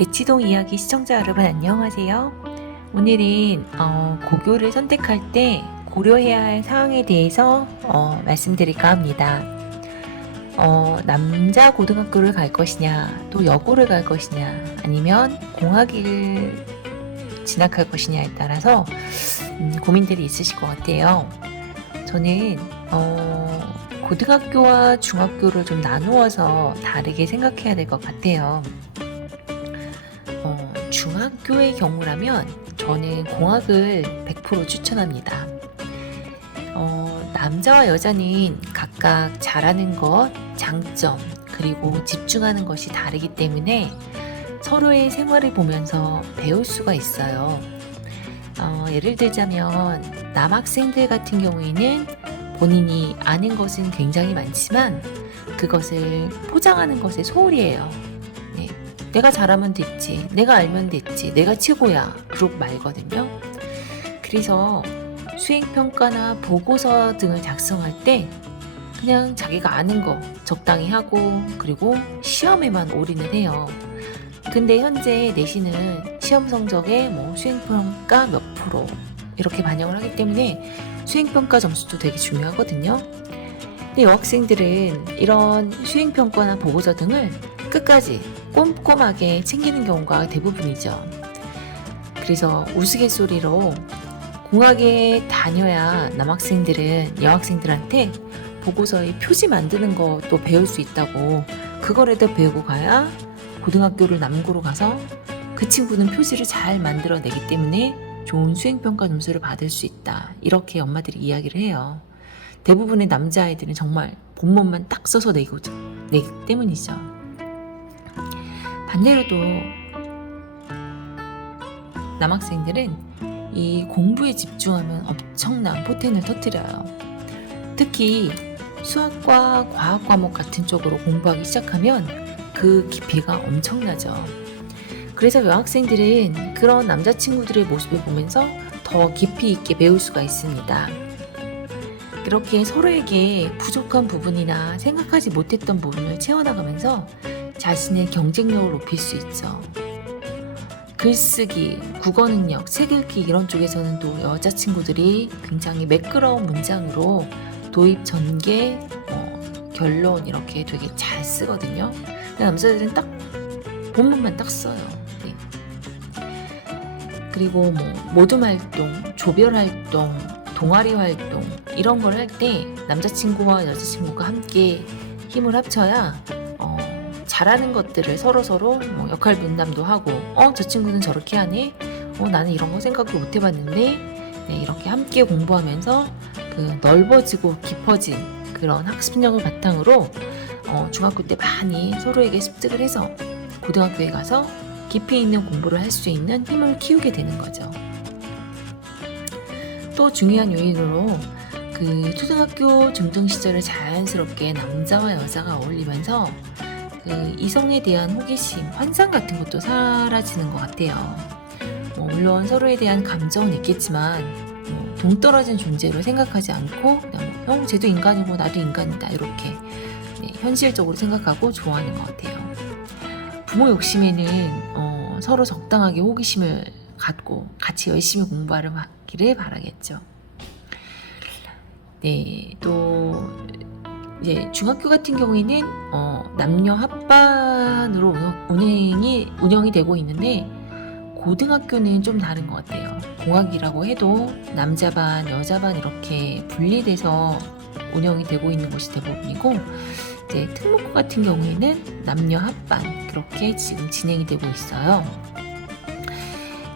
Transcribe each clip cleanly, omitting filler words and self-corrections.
대치동 이야기 시청자 여러분 안녕하세요. 오늘은 고교를 선택할 때 고려해야 할 사항에 대해서 말씀드릴까 합니다. 남자 고등학교를 갈 것이냐, 또 여고를 갈 것이냐, 아니면 공학을 진학할 것이냐에 따라서 고민들이 있으실 것 같아요. 저는 고등학교와 중학교를 좀 나누어서 다르게 생각해야 될 것 같아요. 중학교의 경우라면 저는 공학을 100% 추천합니다. 남자와 여자는 각각 잘하는 것, 장점, 그리고 집중하는 것이 다르기 때문에 서로의 생활을 보면서 배울 수가 있어요. 예를 들자면 남학생들 같은 경우에는 본인이 아는 것은 굉장히 많지만 그것을 포장하는 것에 소홀히해요. 내가 잘하면 됐지, 내가 알면 됐지, 내가 최고야, 그러고 말거든요. 그래서 수행평가나 보고서 등을 작성할 때 그냥 자기가 아는 거 적당히 하고 그리고 시험에만 올인을 해요. 근데 현재 내신은 시험 성적에 수행평가 몇 프로 이렇게 반영을 하기 때문에 수행평가 점수도 되게 중요하거든요. 근데 여학생들은 이런 수행평가나 보고서 등을 끝까지 꼼꼼하게 챙기는 경우가 대부분이죠. 그래서 우스갯소리로 공학에 다녀야 남학생들은 여학생들한테 보고서에 표지 만드는 것도 배울 수 있다고, 그거라도 배우고 가야 고등학교를 남고로 가서 그 친구는 표지를 잘 만들어내기 때문에 좋은 수행평가 점수를 받을 수 있다, 이렇게 엄마들이 이야기를 해요. 대부분의 남자아이들은 정말 본문만 딱 써서 내기 때문이죠. 반대로도 남학생들은 이 공부에 집중하면 엄청난 포텐을 터뜨려요. 특히 수학과 과학 과목 같은 쪽으로 공부하기 시작하면 그 깊이가 엄청나죠. 그래서 여학생들은 그런 남자친구들의 모습을 보면서 더 깊이 있게 배울 수가 있습니다. 이렇게 서로에게 부족한 부분이나 생각하지 못했던 부분을 채워나가면서 자신의 경쟁력을 높일 수 있죠. 글쓰기, 국어 능력, 책 읽기 이런 쪽에서는 또 여자친구들이 굉장히 매끄러운 문장으로 도입, 전개, 결론 이렇게 되게 잘 쓰거든요. 근데 남자들은 딱 본문만 딱 써요. 네. 그리고 모둠 활동, 조별 활동, 동아리 활동 이런 걸 할 때 남자친구와 여자친구가 함께 힘을 합쳐야 잘하는 것들을 서로 역할 분담도 하고, 저 친구는 저렇게 하네, 나는 이런 거 생각도 못 해봤는데, 네, 이렇게 함께 공부하면서 그 넓어지고 깊어진 그런 학습력을 바탕으로 중학교 때 많이 서로에게 습득을 해서 고등학교에 가서 깊이 있는 공부를 할 수 있는 힘을 키우게 되는 거죠. 또 중요한 요인으로 그 초등학교 중등 시절을 자연스럽게 남자와 여자가 어울리면서 그 이성에 대한 호기심, 환상 같은 것도 사라지는 것 같아요. 물론 서로에 대한 감정은 있겠지만 동떨어진 존재로 생각하지 않고 그냥 쟤도 인간이고 나도 인간이다, 이렇게 현실적으로 생각하고 좋아하는 것 같아요. 부모 욕심에는 서로 적당하게 호기심을 갖고 같이 열심히 공부하기를 바라겠죠. 네, 또 이제 중학교 같은 경우에는 남녀 합반으로 운영이 되고 있는데, 고등학교는 좀 다른 것 같아요. 공학이라고 해도 남자 반, 여자 반 이렇게 분리돼서 운영이 되고 있는 곳이 대부분이고, 이제 특목고 같은 경우에는 남녀 합반 그렇게 지금 진행이 되고 있어요.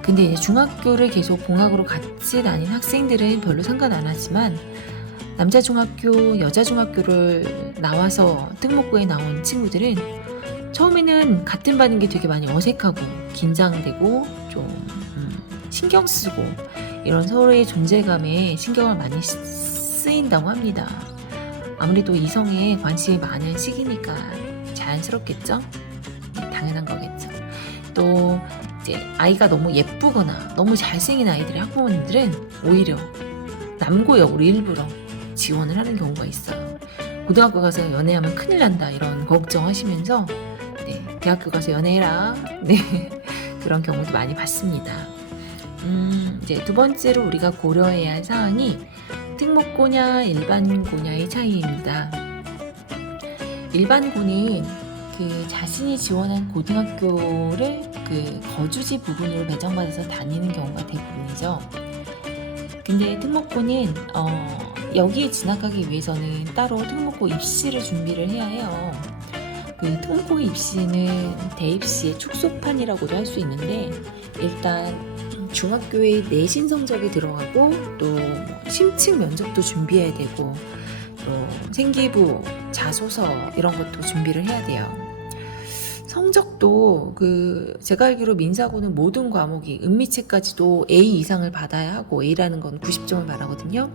근데 이제 중학교를 계속 공학으로 같이 다닌 학생들은 별로 상관 안 하지만, 남자 중학교, 여자 중학교를 나와서 특목고에 나온 친구들은 처음에는 같은 반인 게 되게 많이 어색하고 긴장되고 좀 신경 쓰고, 이런 서로의 존재감에 신경을 많이 쓰인다고 합니다. 아무래도 이성에 관심이 많은 시기니까 자연스럽겠죠? 당연한 거겠죠. 또 이제 아이가 너무 예쁘거나 너무 잘생긴 아이들의 학부모님들은 오히려 남고역으로 일부러 지원을 하는 경우가 있어요. 고등학교 가서 연애하면 큰일 난다, 이런 걱정하시면서 대학교 가서 연애해라. 네. 그런 경우도 많이 봤습니다. 이제 두 번째로 우리가 고려해야 할 사항이 특목고냐 일반고냐의 차이입니다. 일반고는 그 자신이 지원한 고등학교를 그 거주지 부분으로 배정받아서 다니는 경우가 대부분이죠. 근데 특목고는 여기에 진학하기 위해서는 따로 특목고 입시를 준비를 해야 해요. 그 특목고 입시는 대입시의 축소판이라고도 할 수 있는데, 일단 중학교의 내신 성적이 들어가고 또 심층 면접도 준비해야 되고 또 생기부, 자소서 이런 것도 준비를 해야 돼요. 성적도 제가 알기로 민사고는 모든 과목이 은미체까지도 A 이상을 받아야 하고, A라는 건 90점을 말하거든요.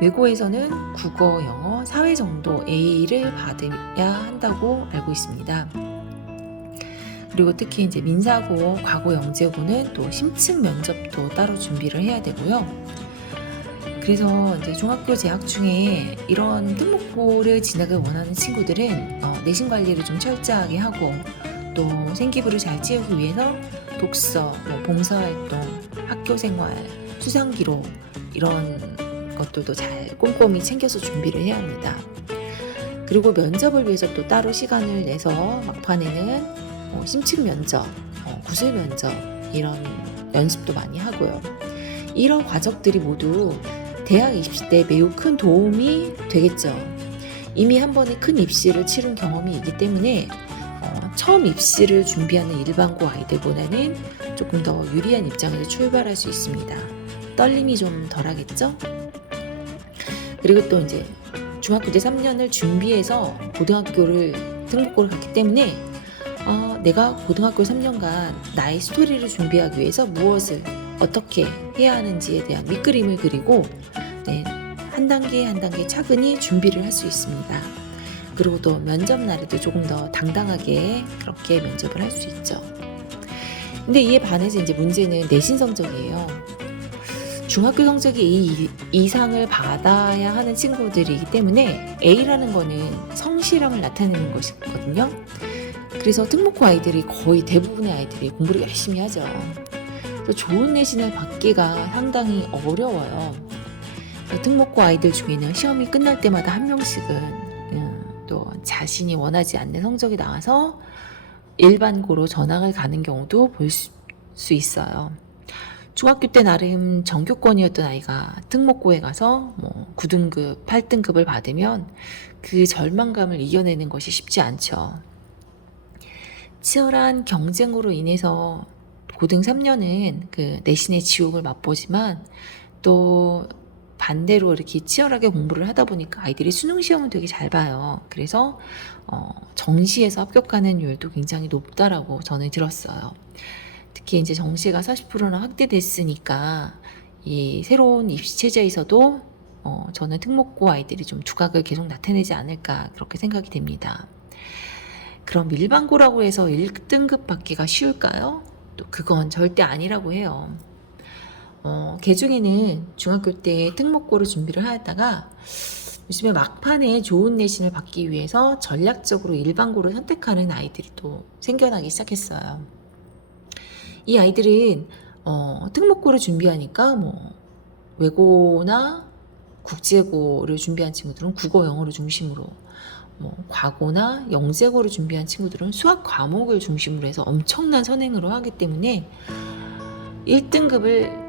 외고에서는 국어, 영어, 사회 정도 A를 받아야 한다고 알고 있습니다. 그리고 특히 이제 민사고, 과고, 영재고는 또 심층 면접도 따로 준비를 해야 되고요. 그래서 이제 중학교 재학 중에 이런 특목고를 진학을 원하는 친구들은 내신 관리를 좀 철저하게 하고, 또 생기부를 잘 채우기 위해서 독서, 봉사활동, 학교생활, 수상기록 이런 것들도 잘 꼼꼼히 챙겨서 준비를 해야 합니다. 그리고 면접을 위해서 또 따로 시간을 내서 막판에는 심층 면접, 구술 면접 이런 연습도 많이 하고요. 이런 과정들이 모두 대학 입시 때 매우 큰 도움이 되겠죠. 이미 한 번에 큰 입시를 치른 경험이 있기 때문에 처음 입시를 준비하는 일반고 아이들보다는 조금 더 유리한 입장에서 출발할 수 있습니다. 떨림이 좀 덜하겠죠? 그리고 또 이제 중학교 때 3년을 준비해서 고등학교를 특목고를 갔기 때문에 내가 고등학교 3년간 나의 스토리를 준비하기 위해서 무엇을 어떻게 해야 하는지에 대한 밑그림을 그리고 한 단계 한 단계 차근히 준비를 할 수 있습니다. 그리고 또 면접 날에도 조금 더 당당하게 그렇게 면접을 할 수 있죠. 근데 이에 반해서 이제 문제는 내신 성적이에요. 중학교 성적이 A 이상을 받아야 하는 친구들이기 때문에 A라는 거는 성실함을 나타내는 것이거든요. 그래서 특목고 아이들이 거의 대부분의 아이들이 공부를 열심히 하죠. 그래서 좋은 내신을 받기가 상당히 어려워요. 특목고 아이들 중에는 시험이 끝날 때마다 한 명씩은 또 자신이 원하지 않는 성적이 나와서 일반고로 전학을 가는 경우도 볼 수 있어요. 중학교 때 나름 전교권이었던 아이가 특목고에 가서 9등급, 8등급을 받으면 그 절망감을 이겨내는 것이 쉽지 않죠. 치열한 경쟁으로 인해서 고등 3년은 그 내신의 지옥을 맛보지만, 또 반대로 이렇게 치열하게 공부를 하다 보니까 아이들이 수능 시험은 되게 잘 봐요. 그래서 정시에서 합격하는 율도 굉장히 높다라고 저는 들었어요. 특히 이제 정시가 40%나 확대됐으니까 이 새로운 입시 체제에서도 저는 특목고 아이들이 좀 두각을 계속 나타내지 않을까 그렇게 생각이 됩니다. 그럼 일반고라고 해서 1등급 받기가 쉬울까요? 또 그건 절대 아니라고 해요. 개중에는 중학교 때 특목고를 준비를 하다가 요즘에 막판에 좋은 내신을 받기 위해서 전략적으로 일반고를 선택하는 아이들이 또 생겨나기 시작했어요. 이 아이들은 특목고를 준비하니까 외고나 국제고를 준비한 친구들은 국어, 영어를 중심으로, 과고나 영재고를 준비한 친구들은 수학 과목을 중심으로 해서 엄청난 선행으로 하기 때문에 1등급을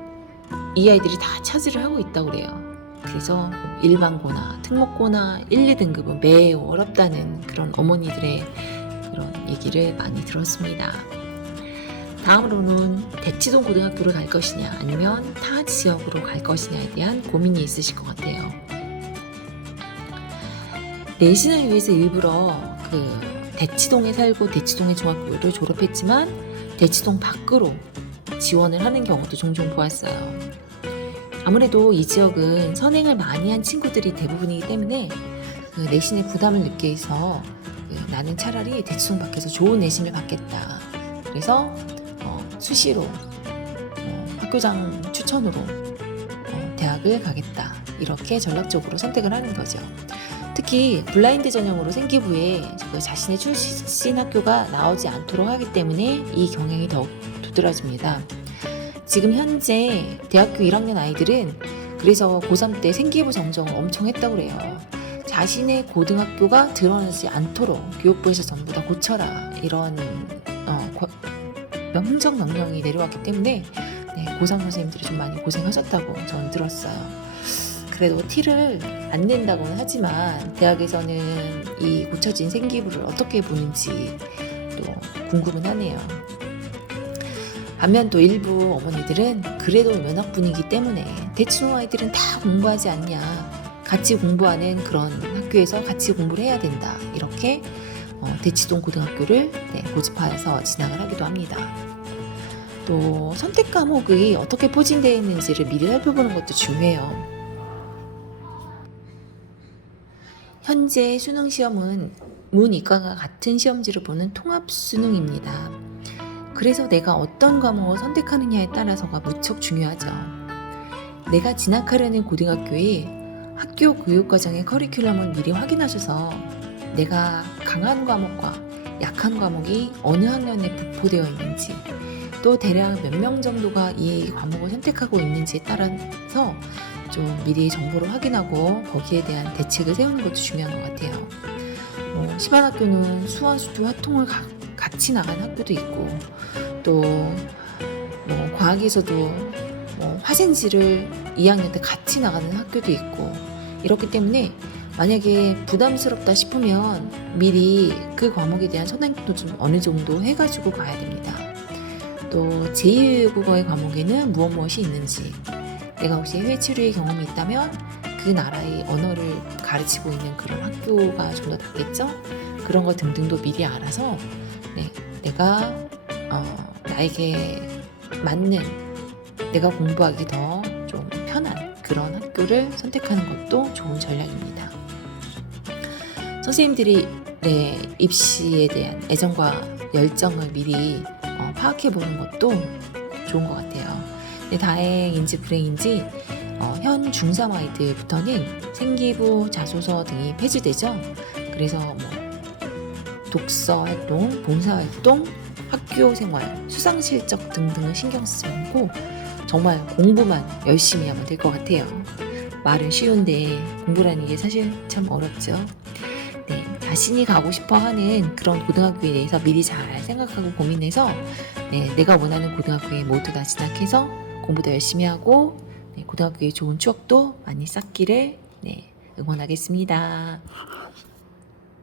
이 아이들이 다 차지를 하고 있다고 그래요. 그래서 일반고나 특목고나 1, 2등급은 매우 어렵다는 그런 어머니들의 그런 얘기를 많이 들었습니다. 다음으로는 대치동 고등학교를 갈 것이냐 아니면 타 지역으로 갈 것이냐에 대한 고민이 있으실 것 같아요. 내신을 위해서 일부러 대치동에 살고 대치동의 중학교를 졸업했지만 대치동 밖으로 지원을 하는 경우도 종종 보았어요. 아무래도 이 지역은 선행을 많이 한 친구들이 대부분이기 때문에 내신의 부담을 느끼게 해서 나는 차라리 대치동 밖에서 좋은 내신을 받겠다. 그래서 수시로 학교장 추천으로 대학을 가겠다. 이렇게 전략적으로 선택을 하는 거죠. 특히 특히 블라인드 전형으로 생기부에 그 자신의 출신 학교가 나오지 않도록 하기 때문에 이 경향이 더욱 두드러집니다. 지금 현재 대학교 1학년 아이들은 그래서 고3 때 생기부 정정을 엄청 했다고 그래요. 자신의 고등학교가 드러나지 않도록 교육부에서 전부 다 고쳐라 이런 행정 명령이 내려왔기 때문에 고3 선생님들이 좀 많이 고생하셨다고 저는 들었어요. 그래도 티를 안 낸다고는 하지만 대학에서는 이 고쳐진 생기부를 어떻게 보는지 또 궁금은 하네요. 반면 또 일부 어머니들은 그래도 면학분이기 때문에 대충 아이들은 다 공부하지 않냐, 같이 공부하는 그런 학교에서 같이 공부를 해야 된다, 이렇게 대치동 고등학교를 고집해서 진학을 하기도 합니다. 또 선택 과목이 어떻게 포진되어 있는지를 미리 살펴보는 것도 중요해요. 현재 수능 시험은 문이과가 같은 시험지를 보는 통합 수능입니다. 그래서 내가 어떤 과목을 선택하느냐에 따라서가 무척 중요하죠. 내가 진학하려는 고등학교의 학교 교육과정의 커리큘럼을 미리 확인하셔서 내가 강한 과목과 약한 과목이 어느 학년에 분포되어 있는지, 또 대략 몇 명 정도가 이 과목을 선택하고 있는지에 따라서 좀 미리 정보를 확인하고 거기에 대한 대책을 세우는 것도 중요한 것 같아요. 시반 학교는 수화수두 화통을 같이 나가는 학교도 있고, 또 과학에서도 화생지를 2학년 때 같이 나가는 학교도 있고, 이렇기 때문에 만약에 부담스럽다 싶으면 미리 그 과목에 대한 선행도 좀 어느 정도 해가지고 가야 됩니다. 또 제2외국어의 과목에는 무엇이 있는지, 내가 혹시 해외 치료의 경험이 있다면 그 나라의 언어를 가르치고 있는 그런 학교가 좀 더 낫겠죠? 그런 거 등등도 미리 알아서 내가 나에게 맞는, 내가 공부하기 더 좀 편한 그런 학교를 선택하는 것도 좋은 전략입니다. 선생님들이 입시에 대한 애정과 열정을 미리 파악해보는 것도 좋은 것 같아요. 다행인지 불행인지 현 중3 아이들부터는 생기부, 자소서 등이 폐지되죠. 그래서 독서 활동, 봉사 활동, 학교 생활, 수상 실적 등등을 신경 쓰지 않고 정말 공부만 열심히 하면 될 것 같아요. 말은 쉬운데 공부라는 게 사실 참 어렵죠. 자신이 가고 싶어 하는 그런 고등학교에 대해서 미리 잘 생각하고 고민해서 내가 원하는 고등학교에 모두 다 진학해서 공부도 열심히 하고 고등학교의 좋은 추억도 많이 쌓기를 응원하겠습니다.